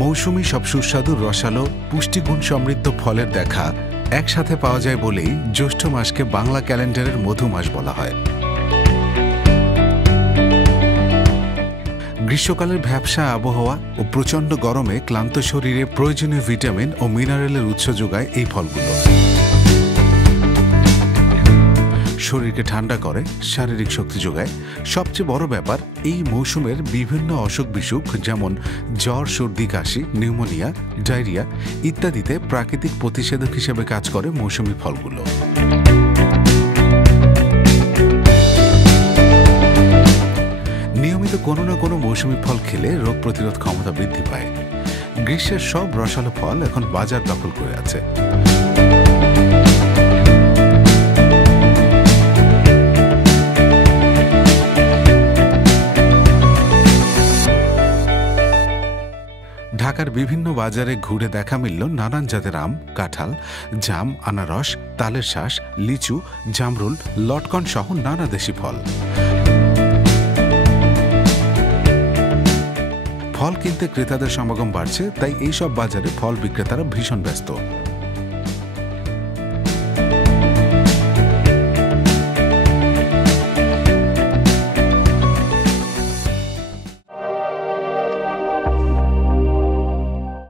মৌসুমী সব সুস্বাদু রসালো পুষ্টিগুণ সমৃদ্ধ ফলের দেখা একসাথে পাওয়া যায় বলেই জ্যৈষ্ঠ মাসকে বাংলা ক্যালেন্ডারের মধু মাস বলা হয়। গ্রীষ্মকালের ভ্যাপসা আবহাওয়া ও প্রচণ্ড গরমে ক্লান্ত শরীরে প্রয়োজনীয় ভিটামিন ও মিনারেলের উৎস যোগায় এই ফলগুলো। শরীরকে ঠান্ডা করে, শারীরিক শক্তি যোগায়। সবচেয়ে বড় ব্যাপার, এই মৌসুমের বিভিন্ন অসুখ বিসুখ যেমন জ্বর, সর্দি, কাশি, নিউমোনিয়া, ডায়রিয়া ইত্যাদিতে প্রাকৃতিক প্রতিষেধক হিসেবে কাজ করে মৌসুমী ফলগুলো। নিয়মিত কোনো না কোনো মৌসুমী ফল খেলে রোগ প্রতিরোধ ক্ষমতা বৃদ্ধি পায়। গ্রীষ্মের সব রসালো ফল এখন বাজার দখল করে আছে। ঢাকার বিভিন্ন বাজারে ঘুরে দেখা মিলল নানান জাতের আম, কাঁঠাল, জাম, আনারস, তালের শাঁস, লিচু, জামরুল, লটকন সহ নানা দেশি ফল। ফল কিনতে ক্রেতাদের সমাগম বাড়ছে, তাই এইসব বাজারে ফল বিক্রেতারা ভীষণ ব্যস্ত।